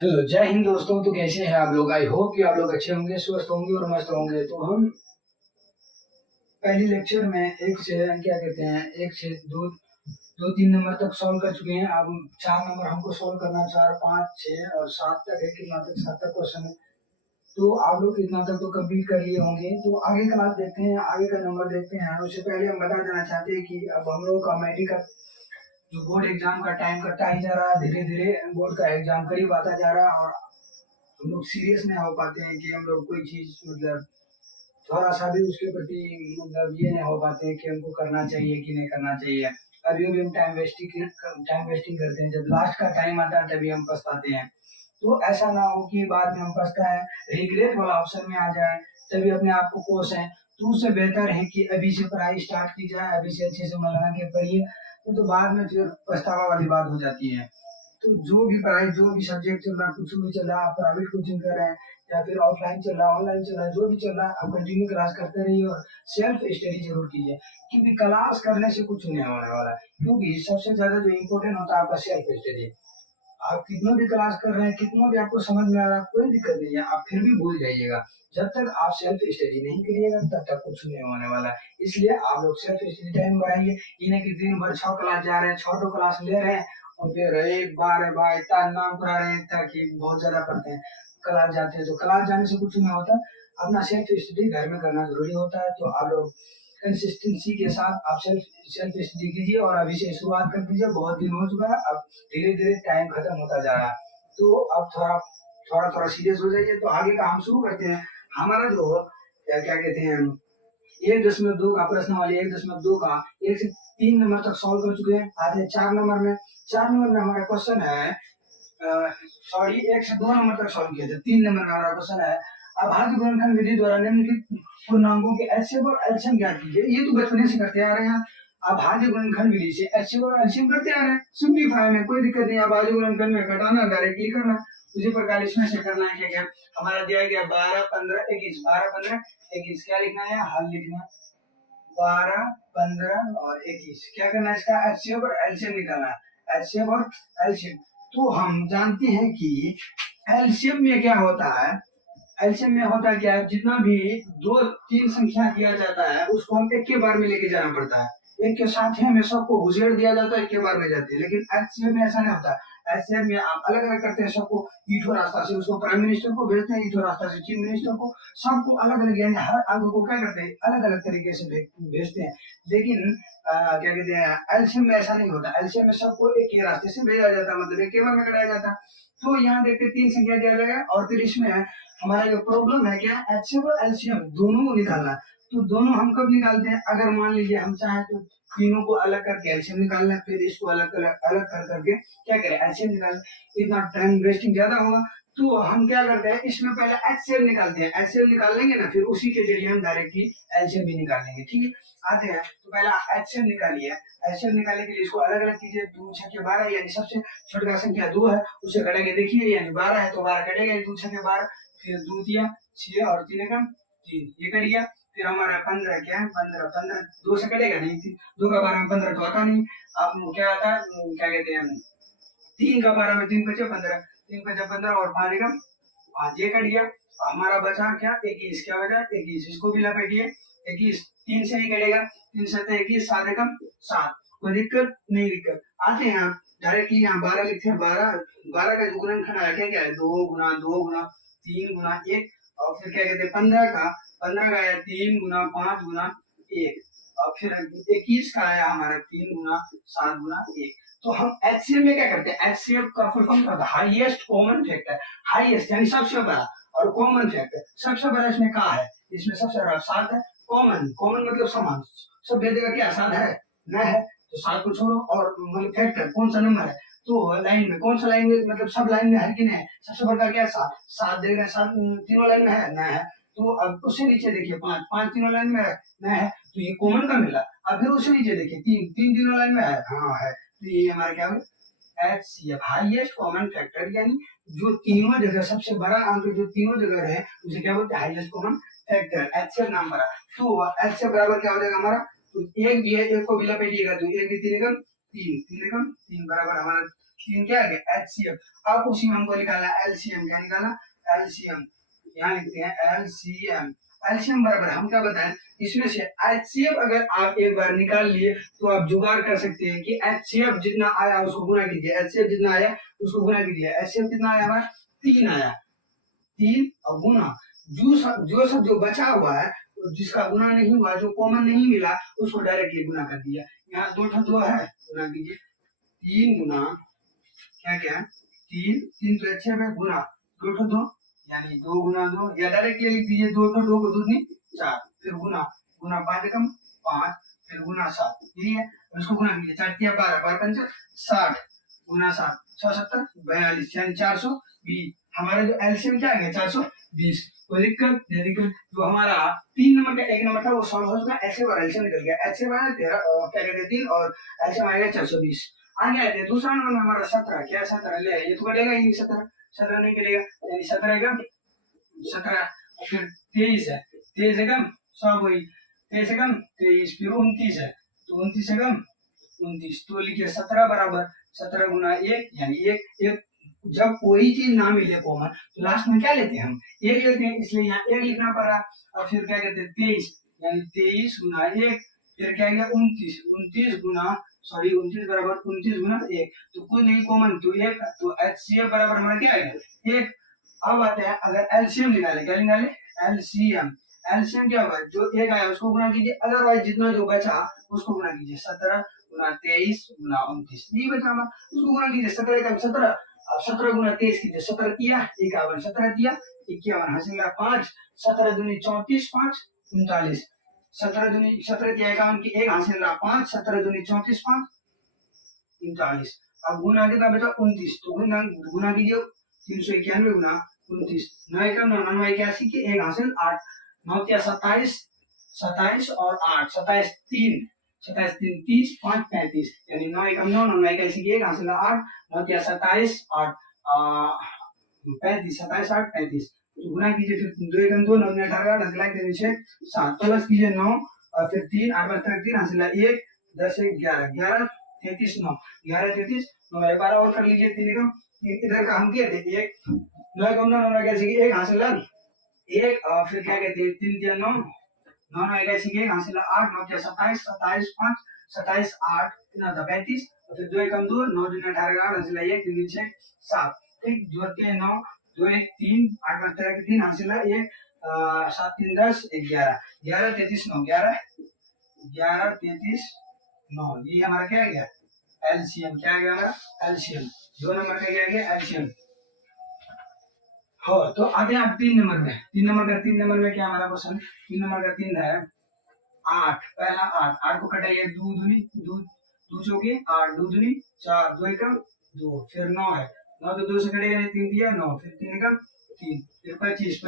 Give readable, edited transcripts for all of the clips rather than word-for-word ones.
Hello, जय हिंद दोस्तों। तो कैसे हैं आप लोग? आई होप कि आप लोग अच्छे होंगे, स्वस्थ होंगे और मस्त होंगे। तो हम पहले लेक्चर में एक से क्या कहते हैं, एक से दो दो तीन नंबर तक सॉल्व कर चुके हैं। अब 4 नंबर हमको सॉल्व करना, 4 5 6 और 7 तक है, कितना तक 7 तक क्वेश्चन है। तो आप लोग इतना तक तो कंप्लीट कर लिए होंगे। तो आगे क्लास देखते हैं, आगे का नंबर देखते हैं। उससे पहले हम बता देना चाहते हैं कि अब हम लोग का मेडिकल जो बोर्ड एग्जाम का टाइम कटता ही जा रहा है, धीरे धीरे बोर्ड का एग्जाम करीब आता जा रहा है और हम लोग सीरियस नहीं हो पाते हैं कि हम लोग कोई चीज मतलब थोड़ा सा भी उसके प्रति मतलब ये नहीं हो पाते हैं कि हमको करना चाहिए कि नहीं करना चाहिए। अभी भी हम टाइम वेस्टिंग करते हैं। जब लास्ट का टाइम आता है तभी हम पछताते हैं। तो ऐसा ना हो कि बाद में हम पछताए, रिग्रेट वाला ऑप्शन में आ जाए, तभी अपने आप को कोसें। तो उससे बेहतर है कि अभी से पढ़ाई स्टार्ट की जाए, अभी से अच्छे से मन लगा के पढ़िए। तो बाद में फिर पछतावा वाली बात हो जाती है। तो जो भी पढ़ाई, जो भी सब्जेक्ट चल रहा, कुछ भी चल रहा, आप प्राइवेट कोचिंग कर रहे हैं या फिर ऑफलाइन चल रहा, ऑनलाइन चल रहा, जो भी चल रहा, आप कंटिन्यू क्लास करते रहिए और सेल्फ स्टडी जरूर कीजिए। क्योंकि क्लास करने से कुछ नहीं होने वाला है। क्योंकि सबसे ज्यादा जो इम्पोर्टेंट होता है आपका सेल्फ स्टडी। आप कितना भी क्लास कर रहे हैं, कितना भी आपको समझ में आ रहा है, कोई दिक्कत नहीं है, आप फिर भी भूल जाइएगा। जब तक आप सेल्फ स्टडी नहीं करिएगा तब तक कुछ नहीं होने वाला है। इसलिए आप लोग सेल्फ स्टडी टाइम बढ़ाइए। इन्हें कि दिन भर 6 क्लास जा रहे हैं, 6 क्लास ले रहे हैं और फिर एक बार बार इतना नाम करा रहे हैं, इतना कि बहुत ज्यादा पढ़ते हैं। क्लास जाते हैं तो क्लास जाने से कुछ नहीं होता। अपना सेल्फ स्टडी घर में करना जरूरी होता है। तो आप लोग कंसिस्टेंसी के साथ आप सेल्फ सेल्फ स्टडी कीजिए और अभी से शुरुआत कर दीजिए। बहुत दिन हो चुका है, अब धीरे धीरे टाइम खत्म होता जा रहा है। तो अब थोड़ा थोड़ा थोड़ा सीरियस हो जाइए। तो आगे का हम शुरू करते हैं। हमारा जो क्या क्या कहते हैं, 1.2 का प्रश्न वाले 1.2 का 1 से 3 नंबर तक सॉल्व कर चुके हैं। आते हैं 4 नंबर में। 4 नंबर में हमारा क्वेश्चन है, सॉरी, 1 से 2 नंबर तक सॉल्व किया था। 3 नंबर का हमारा क्वेश्चन है, अभाज्य गुणनखंड विधि द्वारा निम्नलिखित पूर्णांकों के एचसीएफ और एलसीएम ज्ञात कीजिए। ये तो बचपन से करते आ रहे हैं। अभाज्य गुणनखंड विधि से एचसीएफ और एलसीएम करते आ रहे हैं, सिंपलीफाई में कोई दिक्कत नहीं। अभाज्य गुणनखंड में घटाना, डायरेक्टली करना। उसी प्रकार इसमें से करना है। क्या क्या हमारा दिया गया, 12 15 21, 12 15 21, क्या लिखना है, हल लिखना है। 12 15 और 21 क्या करना है, इसका एचसीएफ और एलसीएम निकालना है। एचसीएफ और एलसीएम। तो हम जानते हैं कि एलसीएम में क्या होता है। एलसीएम में होता है क्या, जितना भी दो तीन संख्या दिया जाता है उसको हम एक के बार में लेके जाना पड़ता है। एक के साथ ही हमें सबको घुसेड़ दिया जाता है, एक के बार में जाती है। लेकिन एचसीएम में ऐसा नहीं होता। एचसीएम में आप अलग अलग करते हैं सबको। ईठो रास्ता से उसको प्राइम मिनिस्टर को भेजते हैं, ईठो रास्ता से चीफ मिनिस्टर को, सबको अलग अलग, यानी हर अंग को क्या करते हैं, अलग अलग तरीके से भेजते हैं। लेकिन क्या कहते हैं, एलसीएम में ऐसा नहीं होता। एलसीएम में सबको एक ही रास्ते से भेजा जाता है, मतलब एक के बार में कराया जाता है। तो यहाँ देखते तीन संख्या दिया गया और फिर इसमें हमारा जो प्रॉब्लम है क्या, एचसीएफ और एलसीएम दोनों को निकालना। तो दोनों हम कब निकालते हैं, अगर मान लीजिए हम चाहें तो तीनों को अलग करके एलसीएम निकालना है, फिर इसको अलग अलग अलग कर करके क्या करें, एलसीएम निकाल। इतना टाइम वेस्टिंग ज्यादा होगा। तो हम क्या करते हैं, इसमें पहले एचसीएम निकालते हैं। एचसीएम निकाल लेंगे ना, फिर उसी के जरिए हम डायरेक्टली एलसीएम भी निकाल लेंगे। ठीक है, आते हैं। तो पहला एचसीएम निकालिए। एचसीएम निकालने के लिए इसको अलग अलग कीजिए। 2 6 12, यानी सबसे छोटी का संख्या 2 है, उसे कटेंगे। देखिए, यानी 12 है तो 12 कटेगा, 2 6 12। फिर 2 दिया 6 और 3 एकम 3, ये कट गया। फिर हमारा 15 क्या है, 15 15 2 से कटेगा नहीं, 2 का 12 में 15 तो आता नहीं। अब क्या आता है, क्या कहते हैं, 3 का 12 में 3 बचे 15, 3 बचे 15 और 5 एकम 5, ये कट गया। हमारा बचा क्या, 21, क्या बचा 21, इसको भी लपेटिए। 21 3 से ही कटेगा, 3 7 21, 7 एकम 7। कोई दिक्कत नहीं, दिक्कत आते हैं आप डायरेक्टली यहाँ 12 लिखते हैं। 12 12 का जो गुणनखंड आया क्या क्या है, 2 गुना 2 गुना 3 गुना 1। और फिर क्या कहते हैं, 15 का आया 3 गुना 5 गुना 1। और फिर 21 का आया हमारा 3 गुना 7 गुना 1। तो हम एचसीएफ में क्या करते हैं, एचसीएफ का फुल फॉर्म होता है हाईएस्ट कॉमन फैक्टर। हाईएस्ट यानी सबसे बड़ा, और कॉमन फैक्टर सबसे बड़ा इसमें कहा है, इसमें सबसे बड़ा 7 है। कॉमन, कॉमन मतलब समान, सब दे देगा क्या, 7 है न है, तो 7 को छोड़ो। और मतलब फैक्टर कौन सा नंबर है, तो लाइन में कौन सा लाइन में, मतलब सब लाइन में है कि नहीं है, सबसे बड़ा क्या है 7। 7 दे रहे, 7 तीनों लाइन में है न है। तो अब उससे नीचे देखिए 5, 5 तीनों लाइन में है न है, तो ये कॉमन का मिला। अब फिर उससे नीचे देखिए 3, 3 तीनों लाइन में है, हाँ है। तो ये हमारा क्या होगा, एचसीएफ हाईएस्ट कॉमन फैक्टर, यानी जो तीनों जगह सबसे बड़ा अंक जो तीनों जगह रहे उसे क्या बोलते हैं, हाईएस्ट कॉमन फैक्टर, एचसीएफ नाम बड़ा। तो एचसीएफ बराबर क्या हो जाएगा हमारा, तो एक भी है, एक को भी लपेटिएगा तो एक भी 3 एकम 3, 3 एकम 3 बराबर हमारा तीन क्या आ गया एचसीएफ। अब उसी में हमको निकाला एलसीएम, क्या निकाला एलसीएम, यहाँ लिखते हैं एलसीएम। एलसीएम बराबर हम क्या बताएं, इसमें से एचसीएफ अगर आप एक बार निकाल लिए तो आप जुगाड़ कर सकते हैं कि एचसीएफ जितना आया उसको गुना कीजिए, एचसीएफ जितना आया उसको गुना कीजिए। एचसीएफ कितना आया हमारा 3 आया, 3 और गुना जो बचा हुआ है जिसका गुना नहीं हुआ, जो कॉमन नहीं मिला उसको डायरेक्टली गुना कर दिया। यहाँ 2 है, गुना कीजिए 3 गुना क्या क्या 3 तो अच्छे में गुना 2 यानी 2 गुना 2, या डायरेक्टली लिख दीजिए 2 को 2 दूनी 4, फिर गुना 5 एकम 5, फिर गुना 7, यही है। उसको गुना कीजिए 4 तिया 12, 12 पंच 60, गुना 7 6 7 42 यानी 420। हमारा जो एलसीएम क्या आ गया 420। कोई दिक्कत नहीं, दिक्कत जो हमारा 3 नंबर का 1 नंबर था वो सॉल्व हो चुका, एचसीएफ और एलसीएम निकल गया। एचसीएफ आया 13 क्या कहते हैं 3 और एलसीएम आएगा 420। आगे आते हैं दूसरा नंबर में हमारा 17, क्या 17 ले ये तो कटेगा ही 17 नहीं करेगा, यानी 17 का 17, फिर 23 है, 23 एकम सब वही 23 एकम 23, फिर 29 है तो 29 एकम 29, तो लिखिए 17 बराबर 17 गुना 1 यानी 1। जब कोई चीज ना मिले कॉमन तो लास्ट में क्या लेते हैं हम 1 लेते हैं, इसलिए यहाँ 1 लिखना पड़ा। और फिर क्या कहते हैं 23 यानी 23 गुना 1, फिर क्या गया 29 गुना 29 बराबर 29 गुना 1, तो कोई नहीं कॉमन तो 1, तो एचसीएफ बराबर हमारा क्या आएगा 1। अब आते हैं अगर एलसीएम निकाले, क्या निकाले एलसीएम। एलसीएम क्या होगा जो 1 आया उसको गुना कीजिए, अदरवाइज जितना जो बचा उसको गुना कीजिए। 17 गुना 23 गुना 29 ये बचा हमारा, उसको गुना कीजिए 17 का 17। अब 17 गुना 23 कीजिए, 17 किया 51, 17 किया 51 हासिल 5, 17 दूनी 34 5 39, 17 किया 51 की 1 हासिल 5, 17 दूनी 34 5 39। अब गुना कितना बचा 29, तो गुना कीजिए 391 गुना 29, 9 का 9 81 की 1 हासिल 8, 9 क्या 27 27 और 8 27 3 30 5 35 यानी 9 एकम 9 9 81 की 1 हासिल 8, 9 क्या 27 8 35 27 8 35, तो गुना कीजिए फिर 2 एकम 2 9 18 हासिल के नीचे 7 प्लस कीजिए 9 और फिर 3 8 3 हासिल 1 10 1 11 11 33 9 11 33 9 12 और कर लीजिए 3 एकम इधर का हम किए थे 1 9 एकम 9 9 81 की 1 हासिल 1 और फिर क्या कहते हैं 3 3 9 9 9 81 की 1 हासिल 8 9 क्या 27 27 5 27 8 कितना था 35 और फिर 2 एकम 2 9 2 18 हासिल 1 3 3 6 7, ठीक जोड़ते हैं 9 2 1 3 8 13 की 3 हासिल 1 7 3 10 11 11 33 9 11 11 33 9, ये हमारा क्या गया एलसीएम। क्या गया हमारा एलसीएम, 2 नंबर का क्या गया एलसीएम। हो तो आगे आप 3 नंबर में 3 नंबर में क्या हमारा क्वेश्चन 3 नंबर का 3 है 8, पहला 8 को कटाइए 2 दूनी 2 चौके 8 2 दूनी 4 2 एकम 2, फिर 9 है 9 तो 2 से कटेगा 3 दिया 9, फिर 3 एकम 3, फिर 25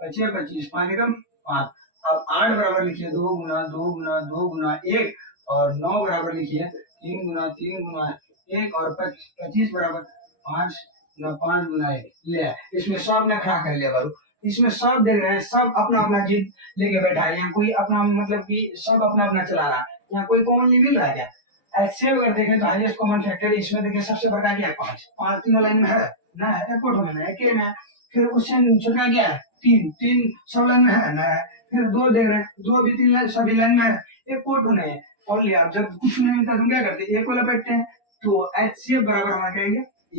25 5 एकम 5। अब 8 बराबर लिखिए 2 गुना 2 गुना 2 गुना 1 और 9 बराबर लिखिए 3 गुना 1 और 25 बराबर 5 गुना 5 गुना 1 ले। इसमें सब ने खड़ा कर लिया बारू, इसमें सब देख रहे हैं, सब अपना अपना जिद लेके बैठा है। यहाँ कोई अपना मतलब कि सब अपना अपना चला रहा है, यहाँ कोई कॉमन नहीं मिल रहा है क्या। ऐसे अगर देखें तो हाईएस्ट कॉमन फैक्टर इसमें देखिए सबसे बड़ा क्या है 5 तीनों लाइन में है ना, है एक में है अकेले में है। फिर उससे छोटा क्या है 3 सब लाइन में है ना है। फिर 2 देख रहे हैं 2 भी 3 लाइन सभी लाइन में है, एक कोट होने है। और लिया जब कुछ नहीं मिलता तो क्या करते हैं एक को लपेटते हैं, तो एचसीएफ बराबर हमारा क्या है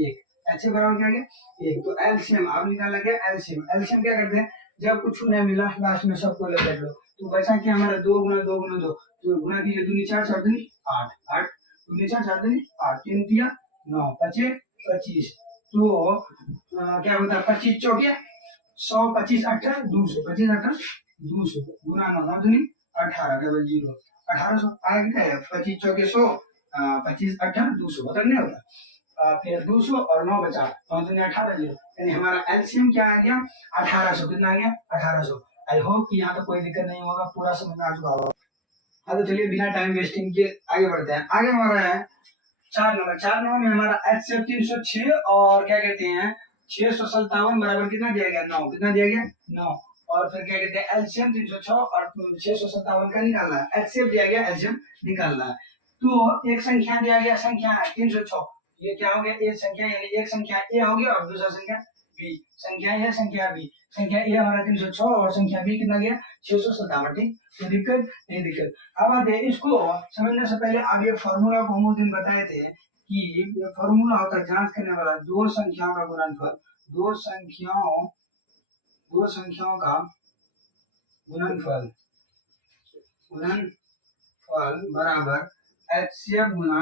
1, एचसीएफ बराबर क्या है 1। तो एलसीएम अब निकालना क्या एलसीएम। एलसीएम क्या करते हैं जब कुछ नहीं मिला लास्ट में सबको लपेट लो, तो बचा क्या हमारा 2 गुना 2 गुना 2, तो गुना कीजिए 2 4 4 दूनी 8 8 2 4 4 दूनी 8 3 दिया 9 5 25, तो क्या होता है 25 चौके 100 25 8 200 25 8 200 गुना 9 9 दूनी 18 डबल 0 1800 आया क्या है 25 चौके 100 25 8 200 बदल नहीं होता। फिर 200 और 9 बचा 9 दूनी 18 0, यानी हमारा एलसीएम क्या आ गया 1800। कितना आ गया 1800। आई होप कि यहाँ तो कोई दिक्कत नहीं होगा, पूरा समझ में आ चुका होगा। हाँ तो चलिए बिना टाइम वेस्टिंग के आगे बढ़ते हैं। आगे हमारा है 4 नंबर में हमारा एचसीएफ 306 और क्या कहते हैं 657 बराबर कितना दिया गया 9, कितना दिया गया 9। और फिर क्या कहते हैं एलसीएम 306 और 657 का निकालना है, एचसीएफ दिया गया एलसीएम निकालना है। तो एक संख्या दिया गया संख्या है 306, ये क्या हो गया, ए संख्या यानी एक संख्या ए हो गया और दूसरा संख्या बी, संख्या है संख्या बी, संख्या ए हमारा 306 और संख्या बी कितना गया 657। ठीक, तो दिक्कत नहीं दिक्कत। अब आते हैं इसको समझने से पहले आप ये फॉर्मूला को हम उस दिन बताए थे कि ये फॉर्मूला होता है जांच करने वाला दो संख्याओं का गुणनफल, दो संख्याओं का गुणनफल बराबर HCF गुना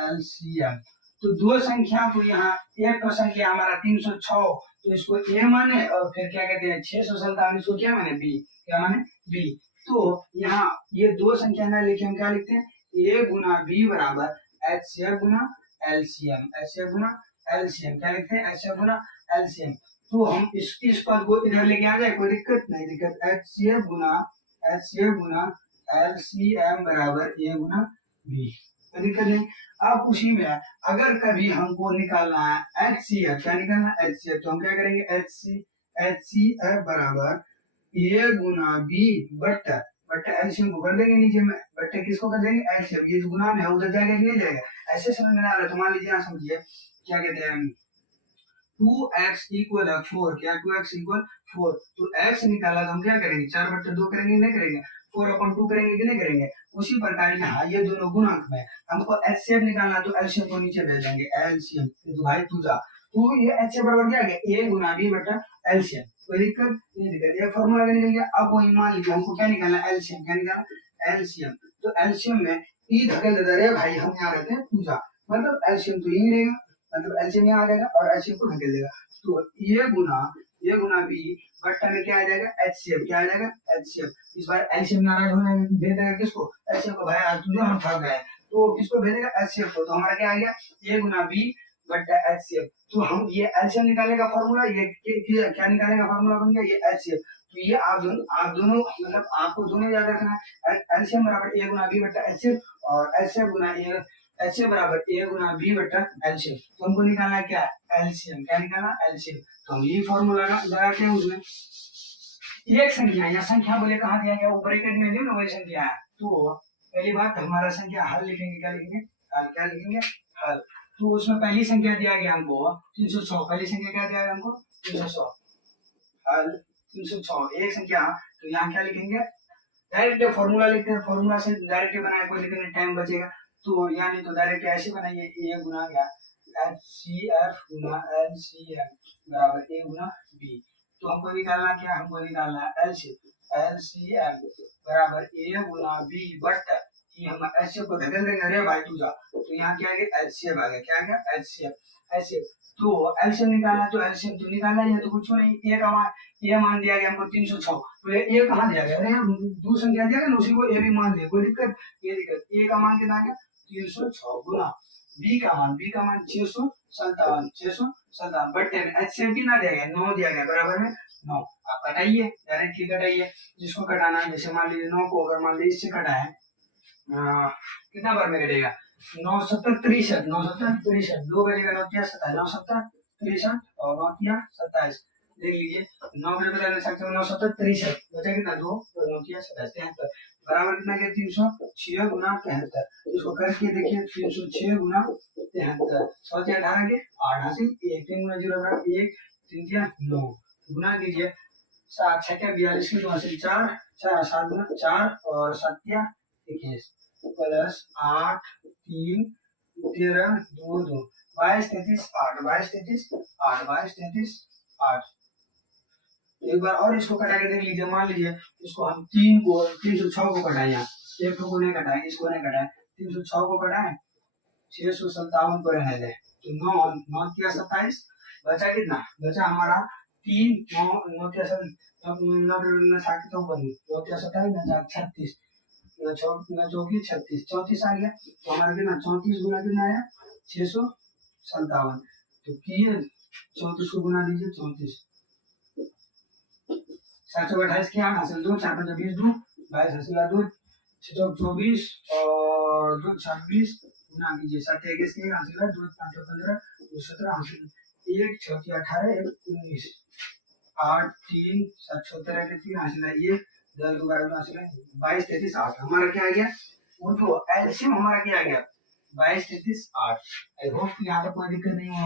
LCM। तो दो संख्या को यहाँ एक तो संख्या हमारा 306 तो इसको ए माने और फिर क्या कहते हैं 657 इसको क्या माने बी, क्या माने बी। तो यहाँ ये दो संख्या ना लिखे हम क्या लिखते हैं ए गुना बी बराबर HCF गुना LCM, HCF गुना LCM क्या लिखते हैं HCF गुना LCM। तो हम इस पद को इधर लेके आ जाए कोई दिक्कत नहीं दिक्कत, HCF गुना LCM बराबर ए गुना बी, कोई दिक्कत नहीं। अब उसी में अगर कभी हमको निकालना है HCF, क्या निकालना है HCF, तो हम क्या करेंगे HCF बराबर ए गुना बी बट्टा एलसीएम को कर देंगे नीचे में, बट्टे किसको कर देंगे एलसीएम, ये जो गुना में है उधर जाएगा कि नहीं जाएगा, ऐसे समझ में आ रहा है। तो मान लीजिए यहाँ समझिए क्या कहते हैं 2x इक्वल है 4, क्या 2x इक्वल 4, तो x निकाला तो हम क्या करेंगे 4/2 करेंगे नहीं करेंगे, 4/2 करेंगे कि नहीं करेंगे। उसी प्रकार यहाँ ये दोनों गुणांक में हमको एचसीएफ निकालना तो एलसीएम को नीचे भेज देंगे एलसीएम, तो भाई तू जा, तो ये एचसीएफ बराबर क्या है a गुना b बटा एलसीएम, कोई दिक्कत नहीं दिक्कत, ये फॉर्मूला निकल गया। अब कोई मान लीजिए हमको क्या निकालना एलसीएम, क्या निकालना एलसीएम, तो एलसीएम में ई धकेल देता है भाई हम यहाँ रहते हैं पूजा, मतलब एलसीएम तो यही रहेगा, मतलब एलसीएम यहाँ आ जाएगा और एलसीएम को धकेल देगा, तो ये गुना बी बट्टा में क्या आ जाएगा एचसीएफ, क्या आ जाएगा एचसीएफ। इस बार एलसीएम नाराज होने भेज देगा किसको एचसीएफ को, भाई आज तुझे हम ठग गए, तो किसको भेजेगा एचसीएफ को, तो हमारा क्या आ गया ए गुना बी बट्टा एचसीएफ। तो हम ये एलसीएम निकालने का फॉर्मूला, ये क्या निकालने का फॉर्मूला बन गया ये एचसीएफ। तो ये आप दोनों मतलब आपको दोनों याद रखना है, एलसीएम बराबर ए गुना बी बट्टा एचसीएफ और एचसीएफ गुना ए, एचसीएफ बराबर ए गुना बी बट्टा एलसीएम। तो हमको निकालना है क्या एलसीएम, क्या निकालना एलसीएम, तो हम ये फॉर्मूला लगाते हैं उसमें। एक संख्या या संख्या बोले कहाँ दिया गया वो ब्रैकेट में ना वही संख्या है, तो पहली बात हमारा संख्या हल लिखेंगे, क्या लिखेंगे हल, क्या लिखेंगे हल। तो उसमें पहली संख्या दिया गया हमको 306, पहली संख्या क्या दिया गया हमको 306, हल 306 एक संख्या, तो यहाँ क्या लिखेंगे डायरेक्ट फॉर्मूला लिखते हैं, फॉर्मूला से डायरेक्ट बनाए कोई लिखने टाइम बचेगा, तो यानी तो डायरेक्ट ऐसे बनाइए ए गुना क्या HCF गुना LCM बराबर ए गुना बी। तो हमको निकालना क्या, हमको निकालना LCM बराबर ए गुना बी बट ये हम HCF को धकेल देंगे, अरे भाई तू जा, तो यहाँ क्या आ गया HCF आ गया, क्या आ गया HCF। तो एलसीएम निकालना, तो एलसीएम तो निकालना ही है, तो कुछ नहीं ए का मान ए मान दिया गया हमको 306, तो ए कहाँ दिया गया, अरे दो संख्या दिया गया उसी को ए भी मान दिया, कोई दिक्कत ये दिक्कत। ए का मान कितना गया 306 गुना बी का मान 657 बट एचसीएम कितना दिया गया 9 दिया गया, बराबर में 9। आप कटाइए डायरेक्टली कटाइए, जिसको कटाना है जैसे मान लीजिए 9 को अगर मान लीजिए इससे कटा है कितना बार में कटेगा 9 7 63, 9 7 63, 2 बजेगा 9 क्या 27, 9 7 63 और 9 क्या 27, देख लीजिए 9 बजे बता सकते हो 9 7 63 बचा कितना 2 और 9 क्या 27 73 बराबर कितना गया 306 गुना 73, इसको करके देखिए 306 गुना 73 100 से 18 के 8 हासिल 1 3 गुना 0 बराबर 1 3 क्या 9 गुना कीजिए 7 6 क्या 42 की 2 हासिल 4 4 7 गुना 4 और 7 क्या 21 प्लस 8 3 13 2 2 22 33 8 22 33 8 22 33 8। एक बार और इसको कटा के देख लीजिए, मान लीजिए इसको हम 306 को कटाए, यहाँ एक को नहीं कटाए, इसको नहीं कटाए, 306 को कटाए 657 को रहने दे, तो 9 9 क्या 27 बचा कितना बचा हमारा 3 9 9 क्या 7 9 9 क्या 27 36 चौकी 36 आ गया, तो हमारा कितना 34 गुना कितना आया 657, तो किए 34 को गुना दीजिए 34 7 28 के 8 हासिल 2 4 5 20 2 22 हासिल 2 6 24 और 2 26 गुना कीजिए 7 21 के हासिल 2 5 15 2 17 हासिल 1 6 18 1 19 8 3 7 17 के 3 हासिल 1 10 12 हासिल 22 33 8 हमारा क्या आ गया वो तो एलसीएम हमारा क्या आ गया 22 33 8। आई होप यहाँ तक कोई दिक्कत नहीं हो।